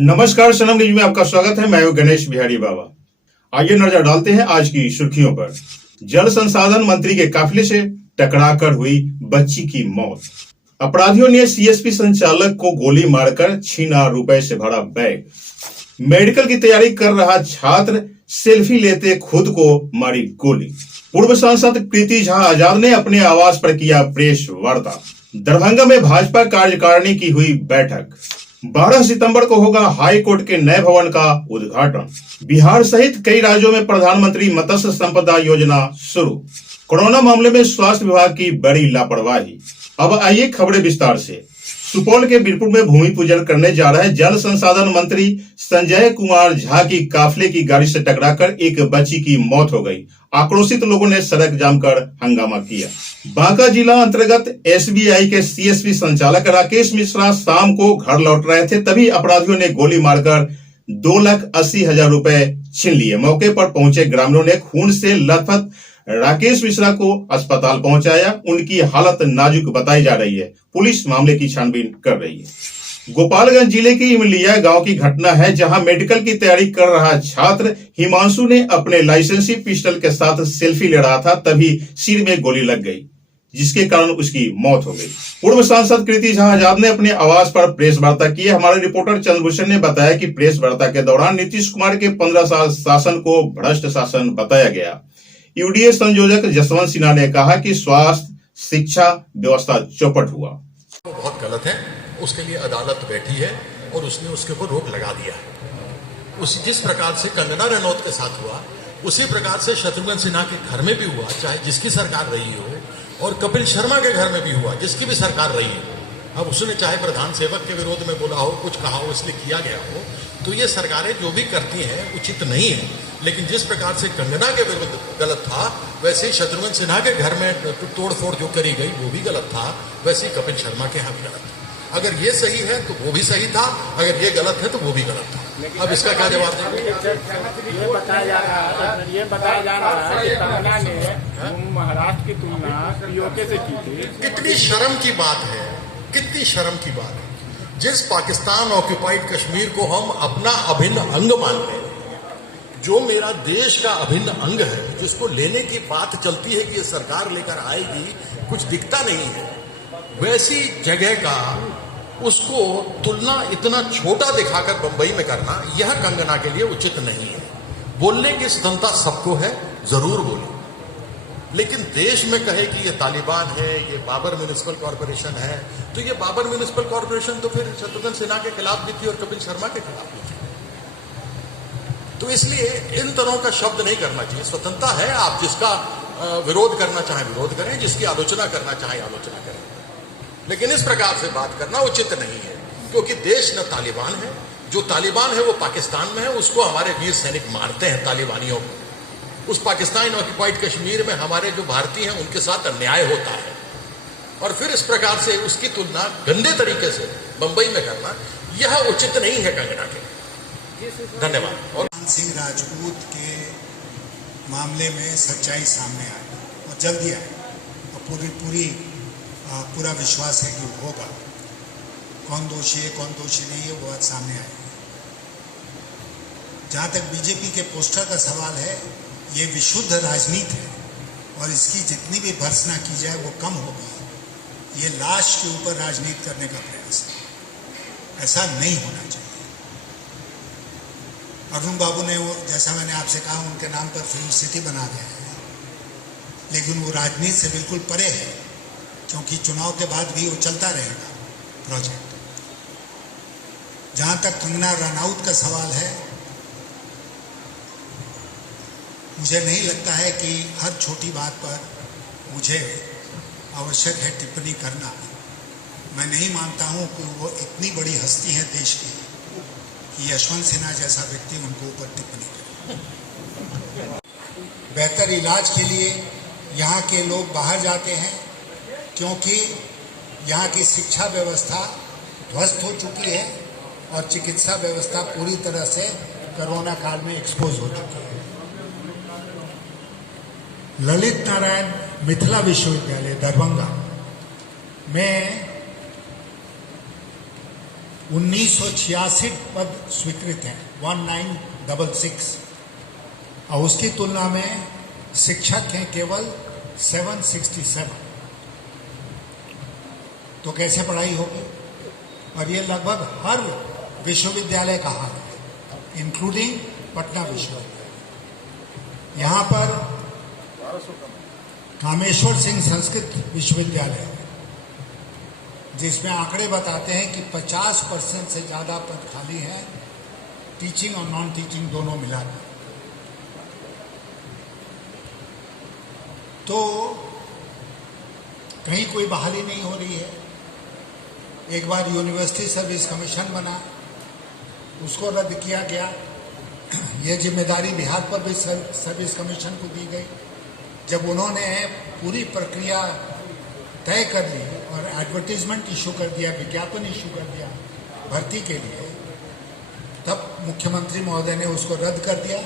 नमस्कार, सनम न्यूज में आपका स्वागत है। मैं हूं गणेश बिहारी बाबा। आइए नजर डालते हैं आज की सुर्खियों पर। जल संसाधन मंत्री के काफिले से टकराकर हुई बच्ची की मौत। अपराधियों ने सीएसपी संचालक को गोली मारकर छीना रुपए से भरा बैग। मेडिकल की तैयारी कर रहा छात्र सेल्फी लेते खुद को मारी गोली। पूर्व सांसद प्रीति झा आजाद ने अपने आवास पर किया प्रेस वार्ता। दरभंगा में भाजपा कार्यकारिणी की हुई बैठक। 12 सितंबर को होगा हाई कोर्ट के नए भवन का उद्घाटन। बिहार सहित कई राज्यों में प्रधानमंत्री मत्स्य संपदा योजना शुरू। कोरोना मामले में स्वास्थ्य विभाग की बड़ी लापरवाही। अब आइए खबरें विस्तार से। सुपौल के बीरपुर में भूमि पूजन करने जा रहे जल संसाधन मंत्री संजय कुमार झा की काफिले की गाड़ी से टकराकर एक बच्ची की मौत हो गई। आक्रोशित लोगों ने सड़क जाम कर हंगामा किया। बांका जिला अंतर्गत एसबीआई के सीएसपी संचालक राकेश मिश्रा शाम को घर लौट रहे थे, तभी अपराधियों ने गोली मारकर 2,80,000 रुपए छीन लिए। मौके पर पहुंचे ग्रामीणों ने खून से लथपथ राकेश मिश्रा को अस्पताल पहुंचाया। उनकी हालत नाजुक बताई जा रही है। पुलिस मामले की छानबीन कर रही है। गोपालगंज जिले के इमलिया गांव की घटना है, जहां मेडिकल की तैयारी कर रहा छात्र हिमांशु ने अपने लाइसेंसी पिस्टल के साथ सेल्फी ले रहा था, तभी सिर में गोली लग गई, जिसके कारण उसकी मौत हो गई। पूर्व सांसद प्रीति झा आजाद ने अपने आवास पर प्रेस वार्ता की। हमारे रिपोर्टर चंद्रभूषण ने बताया कि प्रेस वार्ता के दौरान नीतीश कुमार के 15 साल शासन को भ्रष्ट शासन बताया गया। यूडीए संयोजक जसवंत सिन्हा ने कहा कि स्वास्थ्य शिक्षा व्यवस्था चौपट हुआ। वो बहुत गलत है, उसके लिए अदालत बैठी है और उसने उसके ऊपर रोक लगा दिया है। उसी जिस प्रकार से कंगना रनौत के साथ हुआ, उसी प्रकार से शत्रुघ्न सिन्हा के घर में भी हुआ, चाहे जिसकी सरकार रही हो, और कपिल शर्मा के घर में भी हुआ, जिसकी भी सरकार रही हो। अब उसने चाहे प्रधान सेवक के विरोध में बोला हो, कुछ कहा हो, इसलिए किया गया हो, तो ये सरकारें जो भी करती हैं उचित नहीं है। लेकिन जिस प्रकार से कंगना के विरुद्ध गलत था, वैसे ही शत्रुघ्न सिन्हा के घर में तोड़फोड़ जो करी गई वो भी गलत था, वैसे ही कपिल शर्मा के यहाँ भी गलत था। अगर ये सही है तो वो भी सही था, अगर ये गलत है तो वो भी गलत था। अब इसका क्या जवाब देंगे? ये बताया जा रहा है कि कंगना ने महाराष्ट्र की तुलना पीओके से की थी। कितनी शर्म की बात है, कितनी शर्म की बात है। जिस पाकिस्तान ऑक्यूपाइड कश्मीर को हम अपना अभिन्न अंग मानते हैं, जो मेरा देश का अभिन्न अंग है, जिसको लेने की बात चलती है कि ये सरकार लेकर आएगी, कुछ दिखता नहीं है, वैसी जगह का उसको तुलना इतना छोटा दिखाकर बंबई में करना, यह कंगना के लिए उचित नहीं है। बोलने की स्वतंत्रता सबको है, जरूर बोले, लेकिन देश में कहे कि ये तालिबान है, ये बाबर म्युनिसिपल कॉर्पोरेशन है, तो ये बाबर म्युनिसिपल कॉर्पोरेशन तो फिर शत्रुघ्न सिन्हा के खिलाफ भी थी और कपिल शर्मा के खिलाफ भी थी। तो इसलिए इन तरह का शब्द नहीं करना चाहिए। स्वतंत्रता है, आप जिसका विरोध करना चाहें विरोध करें, जिसकी आलोचना करना चाहें आलोचना करें, लेकिन इस प्रकार से बात करना उचित नहीं है। क्योंकि देश न तालिबान है, जो तालिबान है वो पाकिस्तान में है, उसको हमारे वीर सैनिक मारते हैं तालिबानियों को। उस पाकिस्तान ऑक्यूपाइड कश्मीर में हमारे जो भारतीय हैं उनके साथ अन्याय होता है, और फिर इस प्रकार से उसकी तुलना गंदे तरीके से बंबई में करना, यह उचित नहीं है कंगना के। धन्यवाद। और सिंह राजपूत के मामले में सच्चाई सामने आई और जल्दी आई, और पूरा विश्वास है कि वो होगा। कौन दोषी है कौन दोषी नहीं है वो बात सामने आई। जहाँ तक बीजेपी के पोस्टर का सवाल है, ये विशुद्ध राजनीति है और इसकी जितनी भी भर्त्सना की जाए वो कम होगी। ये लाश के ऊपर राजनीति करने का प्रयास है, ऐसा नहीं होना चाहिए। अरुण बाबू ने वो, जैसा मैंने आपसे कहा, उनके नाम पर फिल्म सिटी बना दिया है, लेकिन वो राजनीति से बिल्कुल परे है, क्योंकि चुनाव के बाद भी वो चलता रहेगा प्रोजेक्ट। जहां तक कंगना रनौत का सवाल है, मुझे नहीं लगता है कि हर छोटी बात पर मुझे आवश्यक है टिप्पणी करना। मैं नहीं मानता हूं कि वो इतनी बड़ी हस्ती है देश की कि यशवंत सिन्हा जैसा व्यक्ति उनको ऊपर टिप्पणी करे। बेहतर इलाज के लिए यहाँ के लोग बाहर जाते हैं, क्योंकि यहाँ की शिक्षा व्यवस्था ध्वस्त हो चुकी है और चिकित्सा व्यवस्था पूरी तरह से कोरोना काल में एक्सपोज हो चुकी है। ललित नारायण मिथिला विश्वविद्यालय दरभंगा में 1986 पद स्वीकृत हैं, 1966, और उसकी तुलना में शिक्षक हैं केवल 767। तो कैसे पढ़ाई होगी? और ये लगभग हर विश्वविद्यालय का हाल है, इंक्लूडिंग पटना विश्वविद्यालय। यहाँ पर कामेश्वर सिंह संस्कृत विश्वविद्यालय, जिसमें आंकड़े बताते हैं कि 50% से ज़्यादा पद खाली हैं, टीचिंग और नॉन टीचिंग दोनों मिलाकर। तो कहीं कोई बहाली नहीं हो रही है। एक बार यूनिवर्सिटी सर्विस कमीशन बना, उसको रद्द किया गया। ये जिम्मेदारी बिहार पर भी सर्विस कमीशन को दी गई। जब उन्होंने पूरी प्रक्रिया तय कर ली और एडवर्टीजमेंट इशू कर दिया, विज्ञापन इशू कर दिया भर्ती के लिए, तब मुख्यमंत्री महोदय ने उसको रद्द कर दिया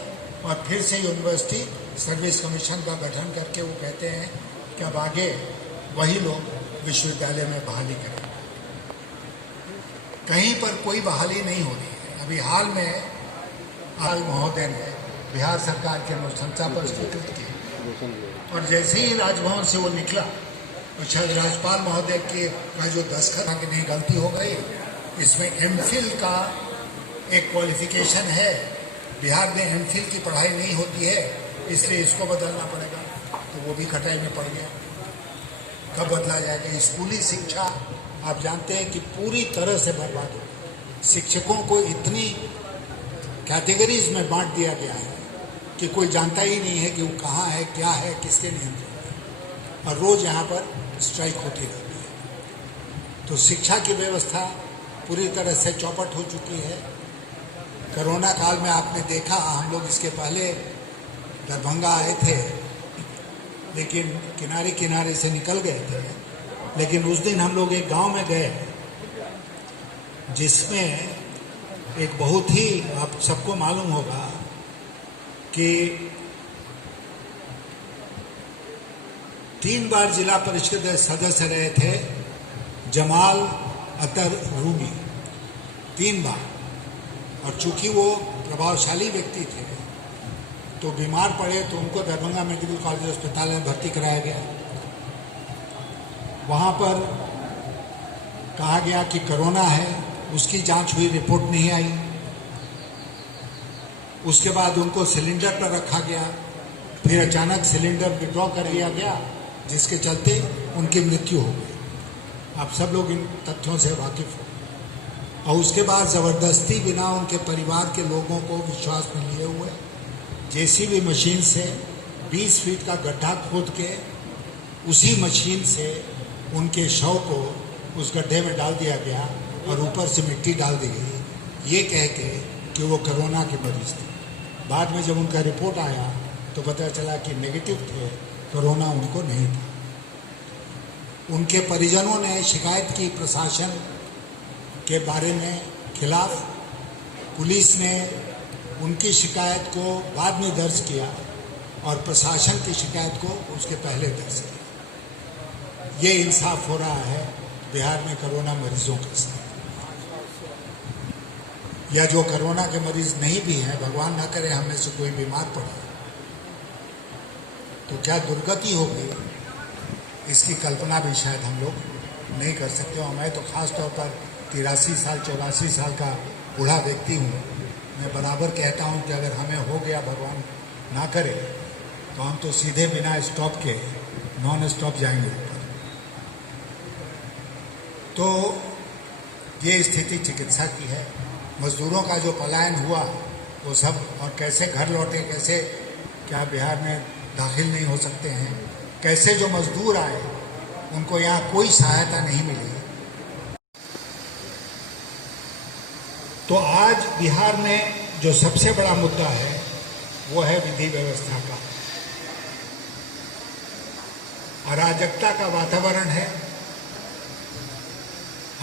और फिर से यूनिवर्सिटी सर्विस कमीशन का गठन करके वो कहते हैं कि अब आगे वही लोग विश्वविद्यालय में बहाली करें। कहीं पर कोई बहाली नहीं हो रही है। अभी हाल में महोदय ने बिहार सरकार की अनुशंसा पर स्वीकृत की, और जैसे ही राजभवन से वो निकला तो शायद राज्यपाल महोदय का जो दस्तखत की नहीं गलती हो गई। इसमें एमफिल का एक क्वालिफिकेशन है, बिहार में एमफिल की पढ़ाई नहीं होती है, इसलिए इसको बदलना पड़ेगा। तो वो भी खटाई में पड़ गया। कब बदला जाएगा? स्कूली शिक्षा आप जानते हैं कि पूरी तरह से बर्बाद हो गई। शिक्षकों को इतनी कैटेगरीज में बांट दिया गया है कि कोई जानता ही नहीं है कि वो कहाँ है, क्या है, किसके नियंत्रण में, और रोज यहाँ पर स्ट्राइक होती रहती है। तो शिक्षा की व्यवस्था पूरी तरह से चौपट हो चुकी है। कोरोना काल में आपने देखा, हम लोग इसके पहले दरभंगा आए थे, लेकिन किनारे किनारे से निकल गए थे। लेकिन उस दिन हम लोग एक गांव में गए जिसमें एक बहुत ही, आप सबको मालूम होगा कि 3 बार जिला परिषद सदस्य रहे थे जमाल अतर रूमी, 3 बार। और चूंकि वो प्रभावशाली व्यक्ति थे तो बीमार पड़े तो उनको दरभंगा मेडिकल कॉलेज अस्पताल में भर्ती कराया गया। वहाँ पर कहा गया कि कोरोना है, उसकी जांच हुई, रिपोर्ट नहीं आई। उसके बाद उनको सिलेंडर पर रखा गया, फिर अचानक सिलेंडर विड्रॉ कर लिया गया, जिसके चलते उनकी मृत्यु हो गई। आप सब लोग इन तथ्यों से वाकिफ हो। और उसके बाद ज़बरदस्ती बिना उनके परिवार के लोगों को विश्वास में लिए हुए जेसीबी मशीन से 20 फीट का गड्ढा खोद के उसी मशीन से उनके शव को उस गड्ढे में डाल दिया गया और ऊपर से मिट्टी डाल दी गई, ये कह के कि वो कोरोना के मरीज थे। बाद में जब उनका रिपोर्ट आया तो पता चला कि नेगेटिव थे, कोरोना उनको नहीं था। उनके परिजनों ने शिकायत की प्रशासन के बारे में खिलाफ। पुलिस ने उनकी शिकायत को बाद में दर्ज किया और प्रशासन की शिकायत को उसके पहले दर्ज किया। ये इंसाफ हो रहा है बिहार में कोरोना मरीजों के साथ। या जो कोरोना के मरीज नहीं भी हैं, भगवान ना करे हमें से कोई बीमार पड़े तो क्या दुर्गति होगी, इसकी कल्पना भी शायद हम लोग नहीं कर सकते। और मैं तो खास तौर पर 83 साल 84 साल का बूढ़ा व्यक्ति हूँ। मैं बराबर कहता हूँ कि अगर हमें हो गया, भगवान ना करे, तो हम तो सीधे बिना स्टॉप के नॉन स्टॉप जाएंगे ऊपर। तो ये स्थिति चिकित्सा की है। मजदूरों का जो पलायन हुआ वो सब, और कैसे घर लौटे, कैसे क्या बिहार में दाखिल नहीं हो सकते हैं, कैसे जो मजदूर आए उनको यहाँ कोई सहायता नहीं मिली। तो आज बिहार में जो सबसे बड़ा मुद्दा है वो है विधि व्यवस्था का। अराजकता का वातावरण है।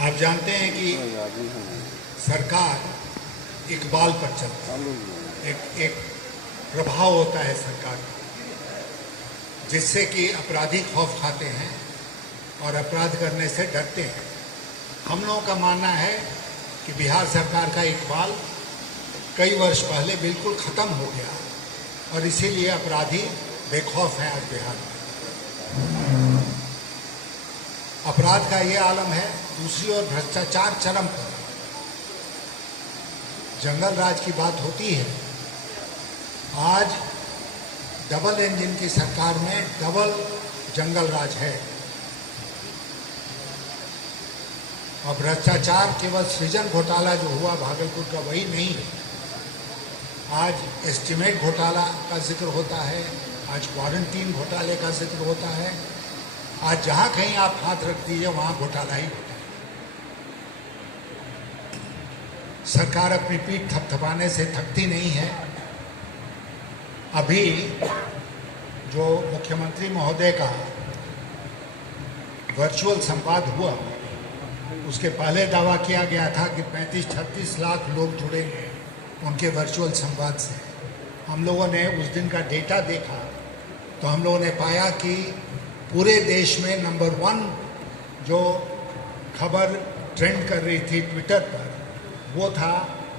आप जानते हैं कि सरकार इकबाल पर चलती है, एक प्रभाव होता है सरकार का, जिससे कि अपराधी खौफ खाते हैं और अपराध करने से डरते हैं। हम लोगों का मानना है कि बिहार सरकार का इकबाल कई वर्ष पहले बिल्कुल ख़त्म हो गया और इसीलिए अपराधी बेखौफ हैं आज बिहार में। अपराध का ये आलम है। दूसरी ओर भ्रष्टाचार चरम पर। जंगल राज की बात होती है। आज डबल इंजन की सरकार में डबल जंगल राज है और भ्रष्टाचार केवल सृजन घोटाला जो हुआ भागलपुर का वही नहीं है। आज एस्टीमेट घोटाला का जिक्र होता है, आज क्वारंटीन घोटाले का जिक्र होता है। आज जहां कहीं आप हाथ रख दीजिए वहां घोटाला ही होता है। सरकार अपनी पीठ थपथपाने से थकती नहीं है। अभी जो मुख्यमंत्री महोदय का वर्चुअल संवाद हुआ, उसके पहले दावा किया गया था कि 35-36 लाख लोग जुड़ेंगे उनके वर्चुअल संवाद से। हम लोगों ने उस दिन का डेटा देखा तो हम लोगों ने पाया कि पूरे देश में नंबर 1 जो खबर ट्रेंड कर रही थी ट्विटर पर, वो था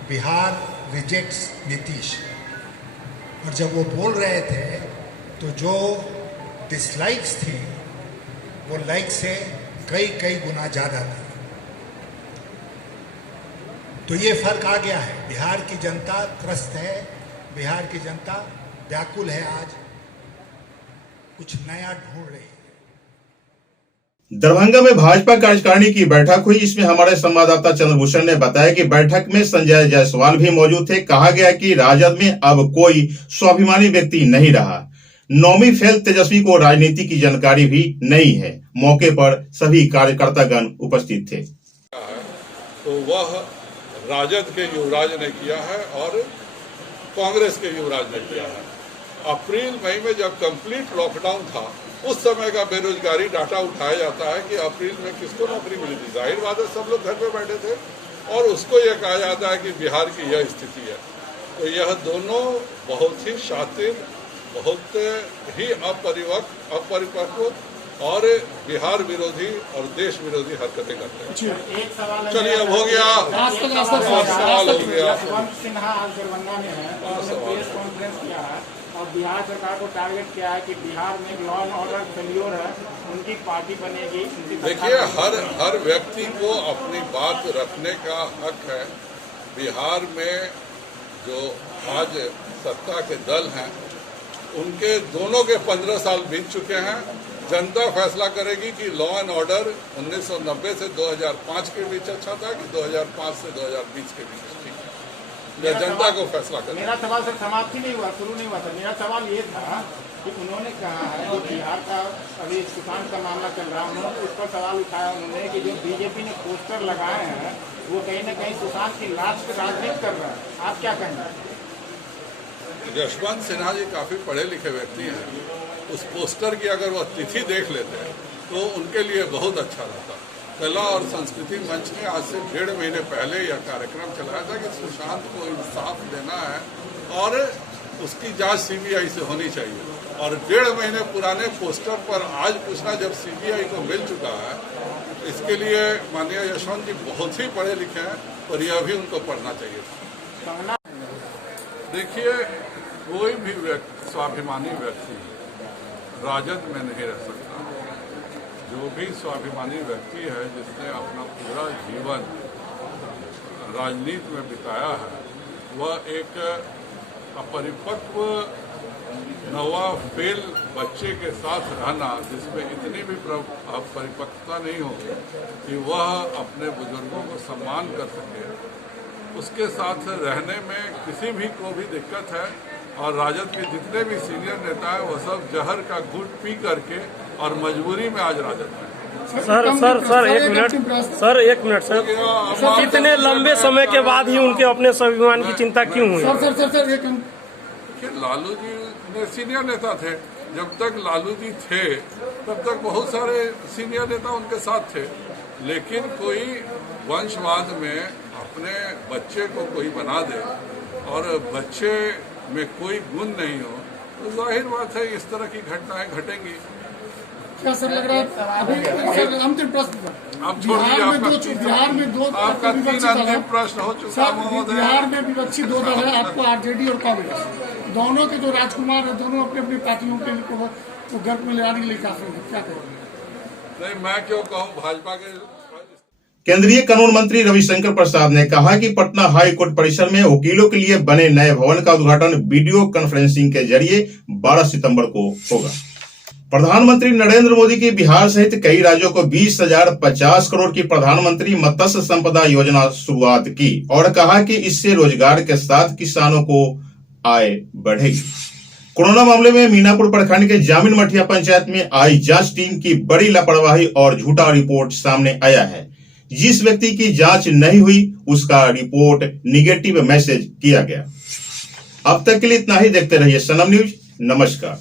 बिहार रिजेक्ट्स नीतीश। और जब वो बोल रहे थे तो जो डिसलाइक्स थी वो लाइक से कई गुना ज़्यादा थी। तो ये फर्क आ गया है। बिहार की जनता त्रस्त है, बिहार की जनता व्याकुल है, आज कुछ नया ढूंढ रही है। दरभंगा में भाजपा कार्यकारिणी की बैठक हुई। इसमें हमारे संवाददाता चंद्रभूषण ने बताया कि बैठक में संजय जायसवाल भी मौजूद थे। कहा गया कि राजद में अब कोई स्वाभिमानी व्यक्ति नहीं रहा। नौवीं फेल तेजस्वी को राजनीति की जानकारी भी नहीं है। मौके पर सभी कार्यकर्तागण उपस्थित थे। तो वह राजद के युवराज ने किया है और कांग्रेस के युवराज ने किया है। अप्रैल मई में जब कंप्लीट लॉकडाउन था, उस समय का बेरोजगारी डाटा उठाया जाता है कि अप्रैल में किसको नौकरी मिली थी। जाहिर बात है सब लोग घर पे बैठे थे और उसको यह कहा जाता है कि बिहार की यह स्थिति है। तो यह दोनों बहुत ही शातिर, बहुत ही अपरिपक्व और बिहार विरोधी और देश विरोधी हरकतें करते हैं। एक सवाल चलिए अब हो गया, सवाल हो गया। सिन्हा आज दरभंगा में है, उन्होंने प्रेस कॉन्फ्रेंस किया है और बिहार सरकार को टारगेट किया है कि बिहार में लॉ एंड ऑर्डर फेल्योर है, उनकी पार्टी बनेगी। देखिए, हर व्यक्ति को अपनी बात रखने का हक है। बिहार में जो आज सत्ता के दल हैं, उनके दोनों के 15 साल बीत चुके हैं। जनता फैसला करेगी कि लॉ एंड ऑर्डर 1990 से 2005 के बीच अच्छा था कि 2005 से 2020 के बीच ठीक है। यह जनता को फैसला करेगी। मेरा सवाल सर समाप्ति नहीं हुआ, शुरू नहीं हुआ था। मेरा सवाल ये था कि उन्होंने कहा है कि बिहार का अभी सुशांत का मामला चल रहा है, उन्होंने उस पर सवाल उठाया उन्होंने कि जो बीजेपी ने पोस्टर लगाए हैं वो कहीं न कहीं सुशांत की लाश पे राजनीति कर रहा है। आप क्या कहेंगे? यशवंत सिन्हा जी काफी पढ़े लिखे व्यक्ति हैं। उस पोस्टर की अगर वह तिथि देख लेते हैं तो उनके लिए बहुत अच्छा रहता। कला और संस्कृति मंच ने आज से 1.5 महीने पहले यह कार्यक्रम चलाया था कि सुशांत को इंसाफ देना है और उसकी जांच सीबीआई से होनी चाहिए। और 1.5 महीने पुराने पोस्टर पर आज पूछना जब सीबीआई को मिल चुका है, इसके लिए माननीय यशवंत जी बहुत ही पढ़े लिखे हैं और यह भी उनको पढ़ना चाहिए था। देखिए, कोई भी व्यक्ति, स्वाभिमानी व्यक्ति राजद में नहीं रह सकता। जो भी स्वाभिमानी व्यक्ति है, जिसने अपना पूरा जीवन राजनीति में बिताया है, वह एक अपरिपक्व नवा फेल बच्चे के साथ रहना, जिसमें इतनी भी परिपक्वता नहीं हो कि वह अपने बुजुर्गों को सम्मान कर सके, उसके साथ रहने में किसी भी को भी दिक्कत है। और राजद के जितने भी सीनियर नेता हैं वो सब जहर का घूंट पी करके और मजबूरी में आज राजद में। सर एक मिनट सर, इतने लंबे समय के बाद ही उनके अपने स्वाभिमान की चिंता क्यों हुई? सर, लालू जी सीनियर नेता थे। जब तक लालू जी थे तब तक बहुत सारे सीनियर नेता उनके साथ थे, लेकिन कोई वंशवाद में अपने बच्चे को कोई बना दे और बच्चे में कोई गुण नहीं हो, तो जाहिर बात है इस तरह की घटनाएं घटेंगी। क्या सर लग रहा है अभी सर अंतिम प्रश्न सर आप छोड़िए, बिहार में दो आपका 3 अंतिम प्रश्न हो चुका सर महोदय। बिहार में विपक्षी 2 दल है आपको आरजेडी और कांग्रेस दोनों के जो राजकुमार है दोनों अपनी अपनी पार्टियों के लिए वो गर्भ में ले आने के लिए काफी है क्या करेंगे। नहीं मैं क्यों कहूँ, भाजपा के केंद्रीय कानून मंत्री रविशंकर प्रसाद ने कहा कि पटना हाई कोर्ट परिसर में वकीलों के लिए बने नए भवन का उद्घाटन वीडियो कॉन्फ्रेंसिंग के जरिए 12 सितंबर को होगा। प्रधानमंत्री नरेंद्र मोदी की बिहार सहित कई राज्यों को 20,050 करोड़ की प्रधानमंत्री मत्स्य संपदा योजना शुरुआत की और कहा कि इससे रोजगार के साथ किसानों को आय बढ़ेगी। कोरोना मामले में मीनापुर प्रखंड के जामिन मठिया पंचायत में आई जांच टीम की बड़ी लापरवाही और झूठा रिपोर्ट सामने आया है। जिस व्यक्ति की जांच नहीं हुई उसका रिपोर्ट निगेटिव मैसेज किया गया। अब तक के लिए इतना ही। देखते रहिए सनम न्यूज। नमस्कार।